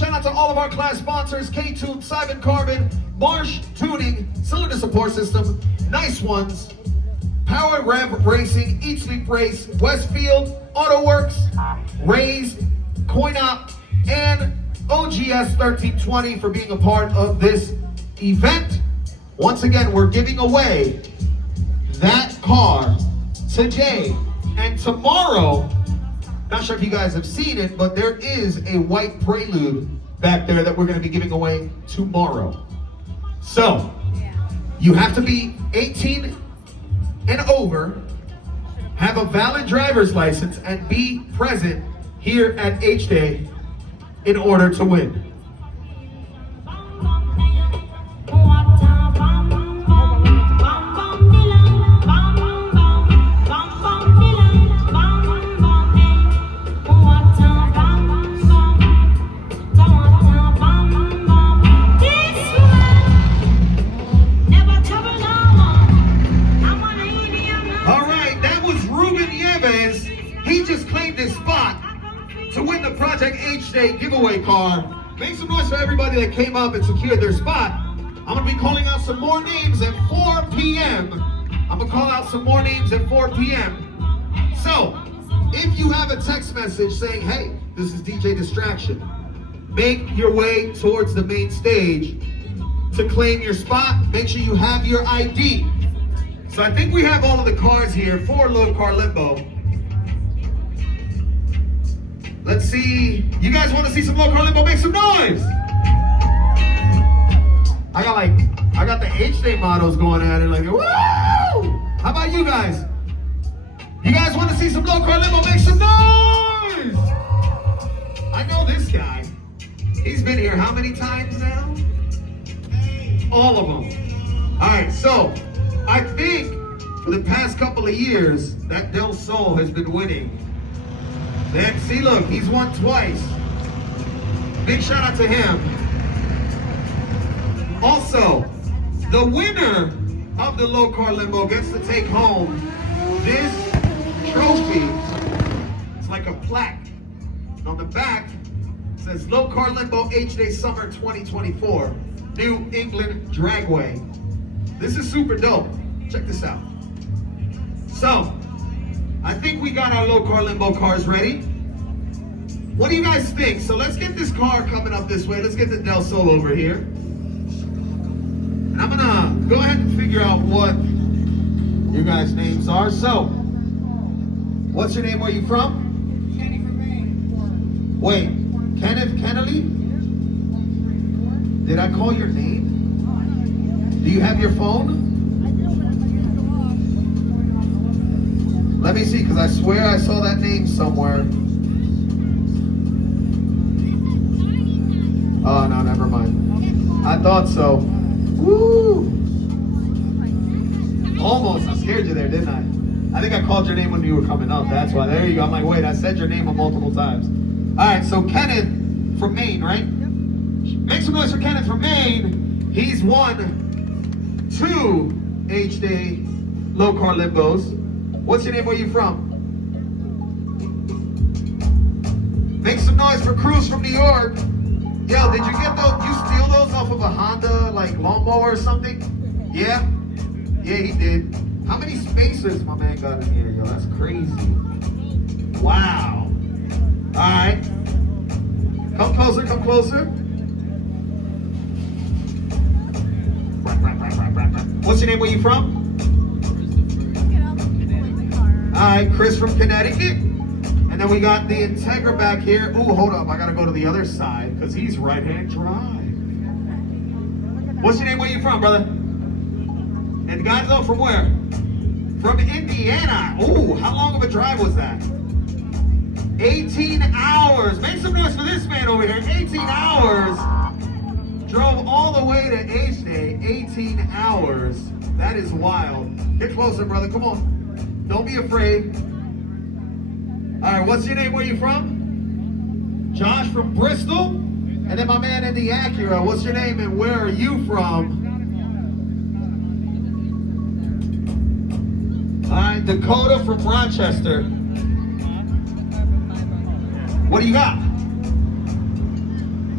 shout out to all of our class sponsors, K-Tune, Simon Carbon, Marsh Tuning, Cylinder Support System, Nice Ones, Power Rev Racing, Eat Sleep Race, Westfield, AutoWorks, Raise, CoinOp, and OGS 1320 for being a part of this event. Once again, we're giving away that car today and tomorrow. Not sure if you guys have seen it, but there is a white Prelude back there that we're going to be giving away tomorrow. So, you have to be 18 and over, have a valid driver's license, and be present here at HDAY in order to win. To win the Project HDAY giveaway car. Make some noise for everybody that came up and secured their spot. I'm going to be calling out some more names at 4 p.m. I'm going to call out some more names at 4 p.m. So, if you have a text message saying, hey, this is DJ Distraction, make your way towards the main stage to claim your spot. Make sure you have your ID. So I think we have all of the cars here for Low Car Limbo. Let's see. You guys want to see some Low Car Limbo? Make some noise. I got the HDAY models going at it like, woo! How about you guys? You guys want to see some Low Car Limbo? Make some noise. I know this guy. He's been here how many times now? All of them. All right, so I think for the past couple of years, that Del Sol has been winning. Then, see, look, he's won twice. Big shout out to him. Also, the winner of the Low Car Limbo gets to take home this trophy. It's like a plaque. On the back, it says Low Car Limbo HDAY Summer 2024, New England Dragway. This is super dope. Check this out. So, I think we got our Low Car Limbo cars ready. What do you guys think? So let's get this car coming up this way. Let's get the Del Sol over here. And I'm gonna go ahead and figure out what your guys' names are. So, what's your name? Where are you from? Kenny from Maine. Wait, Kenneth Kennedy? Did I call your name? Do you have your phone? Let me see, because I swear I saw that name somewhere. Oh, no, never mind. I thought so. Woo! Almost. I scared you there, didn't I? I think I called your name when you were coming up. That's why. There you go. I'm like, wait, I said your name multiple times. All right, so Kenneth from Maine, right? Make some noise for Kenneth from Maine. He's won 2 HDAY Low Car Limbos. What's your name? Where you from? Make some noise for Cruz from New York. Yo, did you get those? You steal those off of a Honda, like lawnmower or something? Yeah? Yeah, he did. How many spacers my man got in here? Yo, that's crazy. Wow. All right. Come closer, come closer. What's your name? Where you from? All right, Chris from Connecticut. And then we got the Integra back here. Ooh, hold up. I got to go to the other side because he's right-hand drive. What's your name? Where you from, brother? And guys, though, from where? From Indiana. Ooh, how long of a drive was that? 18 hours. Make some noise for this man over here. 18 hours. Drove all the way to HDAY. 18 hours. That is wild. Get closer, brother. Come on. Don't be afraid. All right, what's your name? Where you from? Josh from Bristol. And then my man in the Acura. What's your name and where are you from? All right, Dakota from Rochester. What do you got?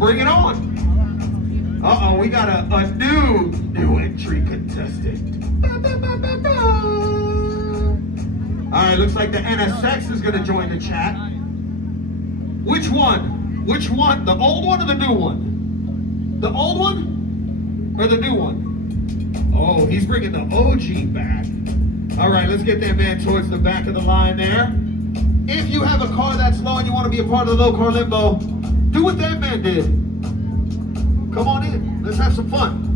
Bring it on. Uh-oh, we got a new entry contestant. All right, looks like the NSX is gonna join the chat. Which one? Which one? The old one or the new one? The old one or the new one? Oh, he's bringing the OG back. All right, let's get that man towards the back of the line there. If you have a car that's low and you want to be a part of the low car limbo, do what that man did. Come on in. Let's have some fun.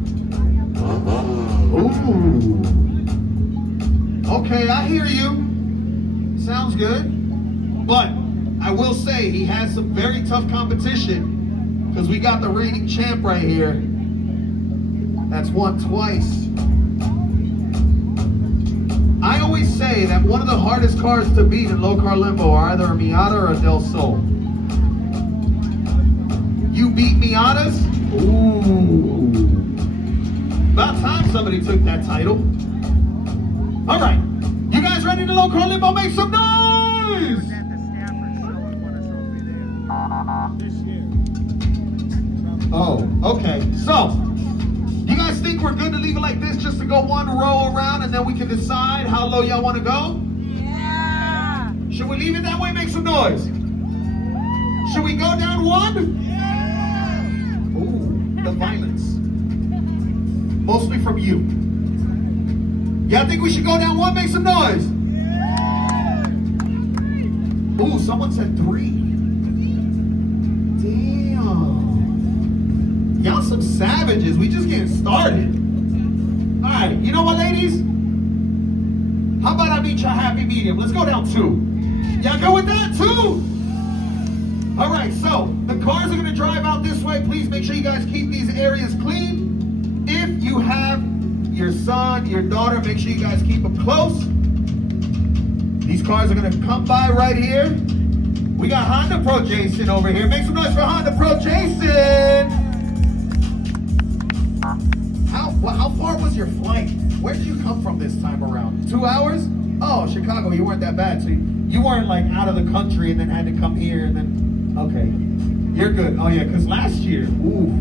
Ooh. Okay, I hear you. Sounds good. But I will say he has some very tough competition because we got the reigning champ right here. That's won twice. I always say that one of the hardest cars to beat in low car limbo are either a Miata or a Del Sol. You beat Miatas? Ooh. About time somebody took that title. All right. You guys ready to low car limbo? Make some noise! Oh, okay. So, you guys think we're good to leave it like this just to go one row around and then we can decide how low y'all want to go? Yeah. Should we leave it that way? Make some noise. Should we go down one? Yeah. Ooh, the violence. Mostly from you. Y'all think we should go down one? Make some noise. Yeah. Ooh, someone said 3. Damn. Y'all some savages. We just getting started. All right, you know what, ladies? How about I meet your happy medium? Let's go down 2. Y'all go with that, 2? All right, so the cars are gonna drive out this way. Please make sure you guys keep these areas clean. If you have your son, your daughter, make sure you guys keep them close. These cars are gonna come by right here. We got Honda Pro Jason over here. Make some noise for Honda Pro Jason. How far was your flight? Where did you come from this time around? 2 hours? Oh, Chicago, you weren't that bad. So you weren't like out of the country and then had to come here and then, okay. You're good. Oh yeah, because last year, ooh.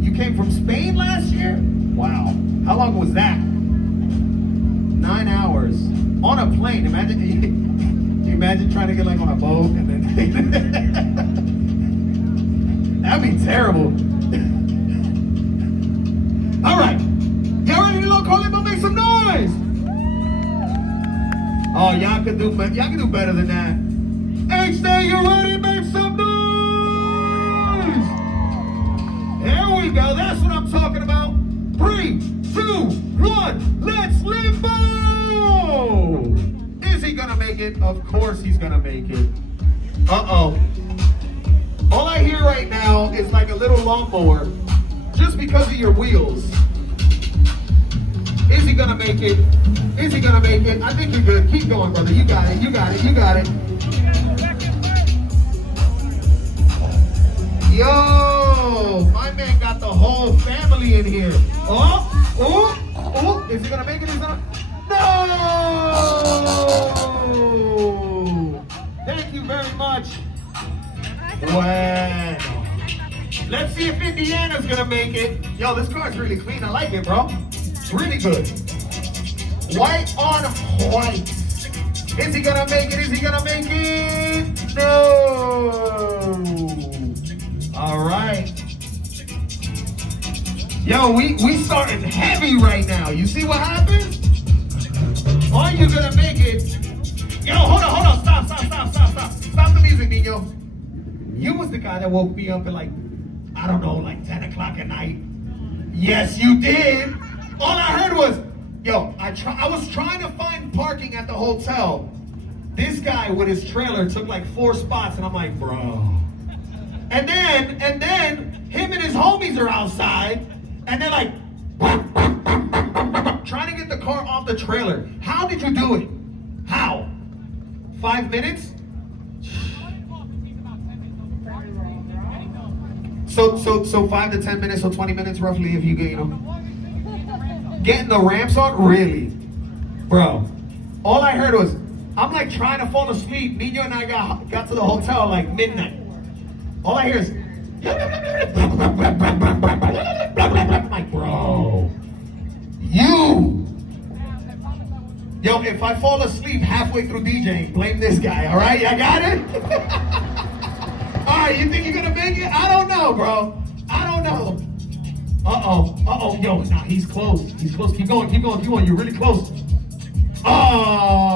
You came from Spain last year? Wow. How long was that? 9 hours. On a plane. Imagine, can you imagine trying to get like on a boat and then, that'd be terrible. All right, y'all ready to low car limbo? Make some noise. Oh, y'all can do better than that. HDAY, you ready? Make some noise. There we go. That's what I'm talking about. 3, 2, 1. Let's limbo. Is he gonna make it? Of course he's gonna make it. Uh-oh. All I hear right now is like a little lawnmower. Just because of your wheels. Is he gonna make it? Is he gonna make it? I think you're good. Keep going, brother. You got it. You got it. You got it. Yo, my man got the whole family in here. Oh, oh, oh. Is he gonna make it? He's gonna. No! Thank you very much. Wow. Let's see if Indiana's gonna make it. Yo, this car's really clean. I like it, bro. It's really good. White on white. Is he gonna make it? Is he gonna make it? No. All right. Yo, we starting heavy right now. You see what happens? Are you gonna make it? Yo, hold on. Stop. Stop the music, Nino. You was the guy that woke me up at like, I don't know, like 10 o'clock at night. Yes, you did. All I heard was, yo, I was trying to find parking at the hotel. This guy with his trailer took like 4 spots, and I'm like, bro. And then him and his homies are outside, and they're like, trying to get the car off the trailer. How did you do it? How? 5 minutes? So 5 to 10 minutes, so 20 minutes roughly if you get, getting the ramps on? Really? Bro, all I heard was, I'm like trying to fall asleep. Nino and I got to the hotel like midnight. All I hear is, I'm like, bro, you. Yo, if I fall asleep halfway through DJing, blame this guy, all right? Y'all got it? All right, you think you're gonna make it? I don't know, bro. I don't know. Uh-oh. Yo, nah, he's close. He's close. Keep going. You're really close. Oh.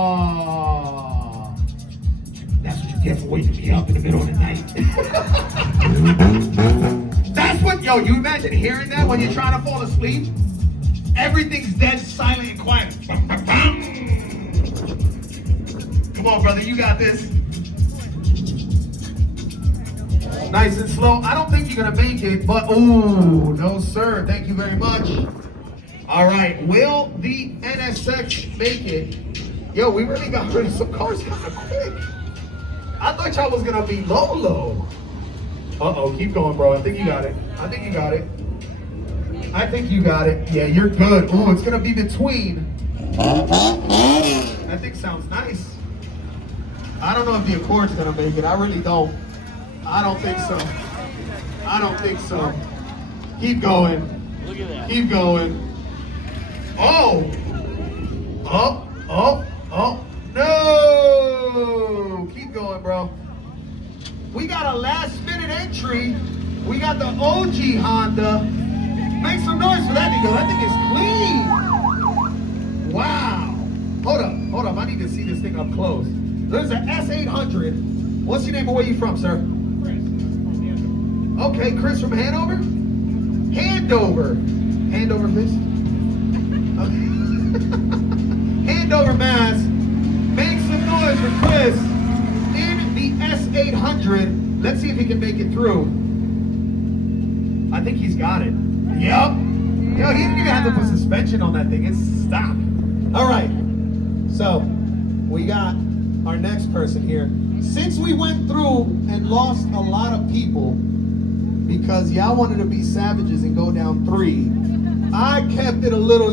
That's what you get for waking me up in the middle of the night. That's what, yo, you imagine hearing that when you're trying to fall asleep? Everything's dead, silent, and quiet. Come on, brother, you got this. Nice and slow. I don't think you're gonna make it, but ooh, no sir. Thank you very much. All right, will the NSX make it? Yo, we really got rid of some cars kind of quick. I thought y'all was gonna be low. Uh-oh, keep going, bro. I think you got it. Yeah, you're good. Ooh, it's gonna be between. That thing sounds nice. I don't know if the Accord's gonna make it. I really don't. I don't think so. Keep going. Look at that. Keep going. Oh, no. Keep going, bro. We got a last minute entry. We got the OG Honda. Make some noise for that thing, because that thing is clean. Wow. Hold up. I need to see this thing up close. There's an S800. What's your name and where you from, sir? Okay, Chris from Hanover? Handover, fist. Handover, Mass. Make some noise for Chris in the S800. Let's see if he can make it through. I think he's got it. Yep. Yo, he didn't even have to put suspension on that thing. It's stopped. All right. So, we got our next person here. Since we went through and lost a lot of people because y'all wanted to be savages and go down 3, I kept it a little,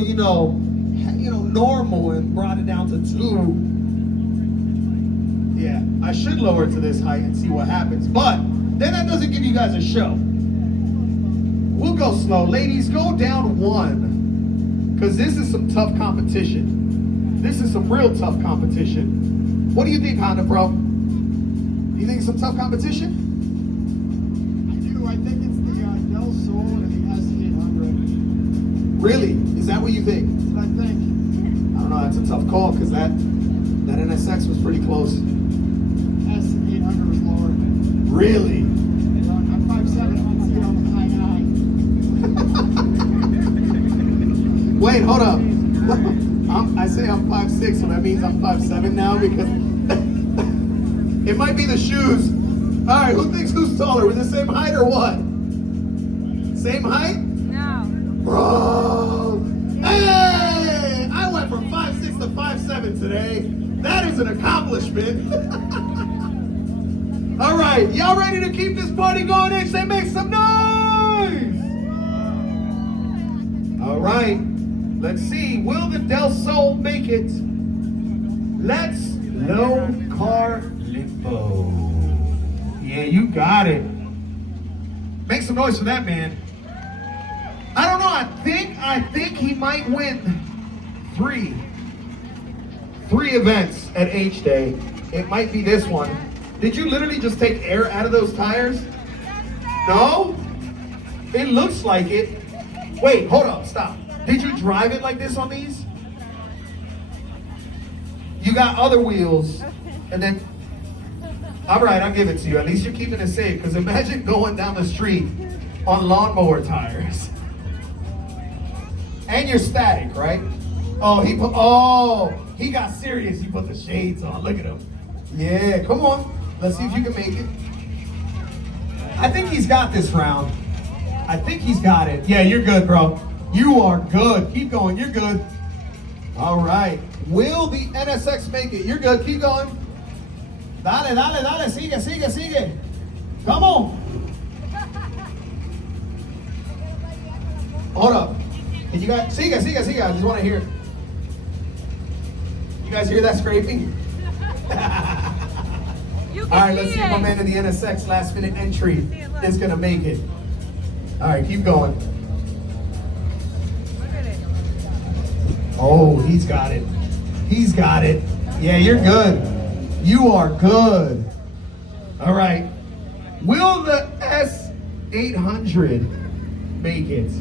normal and brought it down to 2. Yeah, I should lower it to this height and see what happens, but then that doesn't give you guys a show. We'll go slow. Ladies, go down 1, because this is some tough competition. This is some real tough competition. What do you think, Honda, bro? You think it's some tough competition? I think it's the Del Sol and the S800. Really? Is that what you think? That's what I think. I don't know, that's a tough call because that NSX was pretty close. S800 was lower. Really? I'm 5'7", I'm high. Wait, hold up. I say I'm 5'6", so that means I'm 5'7" now because it might be the shoes. All right, who thinks who's taller? We're the same height or what? Same height? No. Bro! Hey! I went from 5'6" to 5'7" today. That is an accomplishment. All right, y'all ready to keep this party going? Say, make some noise! All right, let's see. Will the Del Sol make it? Let's low car limbo. Yeah, you got it. Make some noise for that, man. I don't know. I think he might win 3 events at HDAY. It might be this one. Did you literally just take air out of those tires? No? It looks like it. Wait, hold up, stop. Did you drive it like this on these? You got other wheels, and then, all right, I'll give it to you. At least you're keeping it safe, because imagine going down the street on lawnmower tires. And you're static, right? Oh, he got serious. He put the shades on. Look at him. Yeah, come on. Let's see if you can make it. I think he's got this round. I think he's got it. Yeah, you're good, bro. You are good. Keep going. You're good. All right. Will the NSX make it? You're good. Keep going. Dale, dale, dale. Sigue. Come on. Hold up. Can you guys, sigue. I just want to hear. You guys hear that scraping? You All right, let's see if my man in the NSX last minute entry is gonna make it. All right, keep going. Look at it. Oh, he's got it. He's got it. Yeah, you're good. You are good. All right. Will the S800 make it?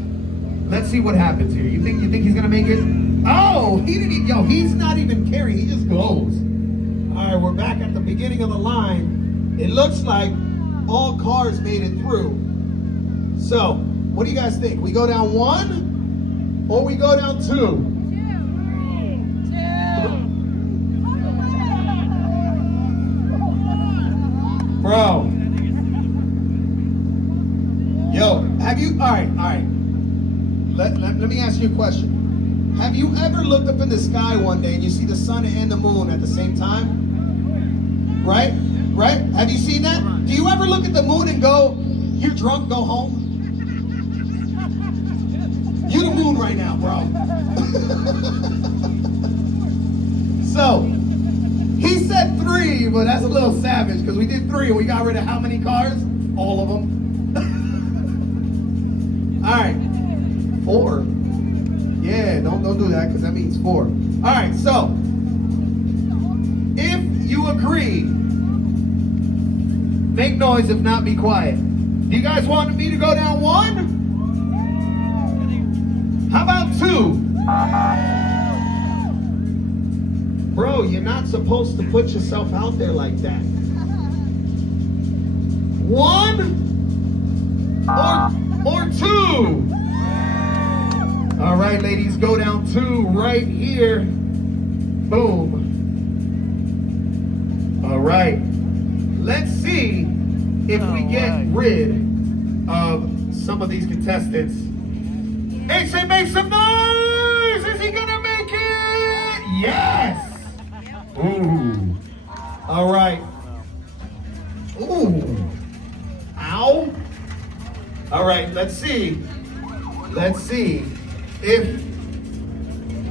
Let's see what happens here. You think he's gonna make it? Oh, he didn't even, yo, he's not even carrying, he just goes. All right, we're back at the beginning of the line. It looks like all cars made it through. So, what do you guys think? We go down 1 or we go down 2? Bro. Yo, have you, all right. Let me ask you a question. Have you ever looked up in the sky one day and you see the sun and the moon at the same time? Right? Right? Have you seen that? Do you ever look at the moon and go, you're drunk, go home? You the moon right now, bro. So, he said 3, but that's a little savage because we did 3 and we got rid of how many cars? All of them. All right, 4. Yeah, don't do that because that means 4. All right, so if you agree, make noise. If not, be quiet. Do you guys want me to go down 1? How about 2? Bro, you're not supposed to put yourself out there like that. 1 or 2? All right, ladies, go down 2 right here. Boom. All right. Let's see if we get rid of some of these contestants. HDAY, make some noise! Is he gonna make it? Yes! Ooh. All right. Ooh. Ow. All right, let's see. Let's see if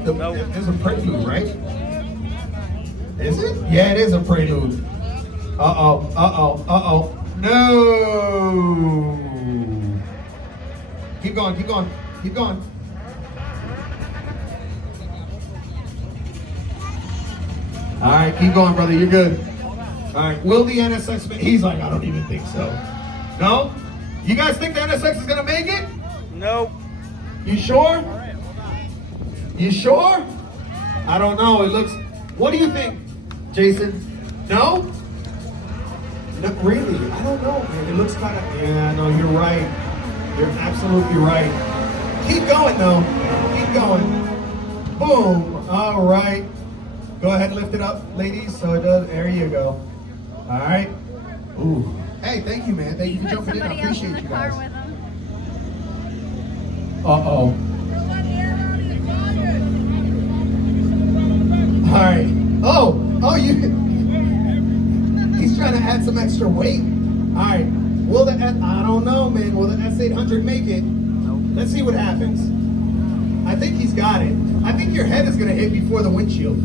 there's a prelude, right? Is it? Yeah, it is a prelude. Uh-oh. No. Keep going. All right, keep going, brother. You're good. All right, will the NSX make? He's like, I don't even think so. No? You guys think the NSX is gonna make it? No. You sure? You sure? I don't know. It looks. What do you think, Jason? No? No, really? I don't know, man. It looks kind of. Yeah, no, you're right. You're absolutely right. Keep going, though. Keep going. Boom. All right. Go ahead and lift it up, ladies. So it does. There you go. All right. Ooh. Hey, thank you, man. Thank you for jumping in. I appreciate you guys. Uh-oh. All right. Oh, you. He's trying to add some extra weight. All right. Will the I don't know, man. Will the S800 make it? Nope. Let's see what happens. I think he's got it. I think your head is gonna hit before the windshield.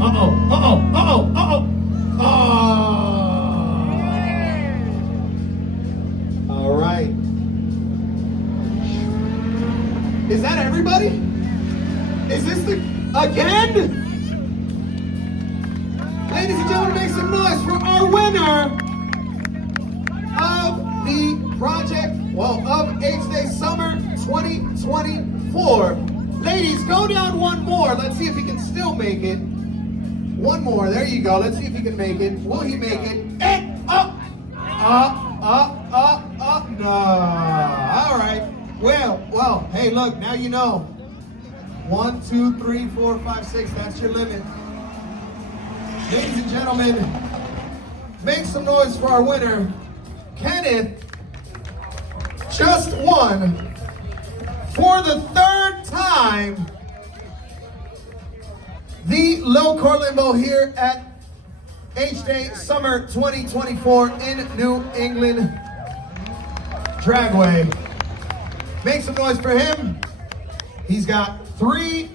Uh-oh. All right. Is that everybody? Is this the again? Ladies and gentlemen, make some noise for our winner of the project, of HDAY Summer 2024. Ladies, go down 1 more. Let's see if he can still make it. 1 more. There you go. Let's see if he can make it. Will he make it? No. All right. Well, hey, look, now you know. 1, 2, 3, 4, 5, 6. That's your limit. Ladies and gentlemen, make some noise for our winner. Kenneth just won for the 3rd time the low car limbo here at HDAY Summer 2024 in New England Dragway. Make some noise for him. He's got 3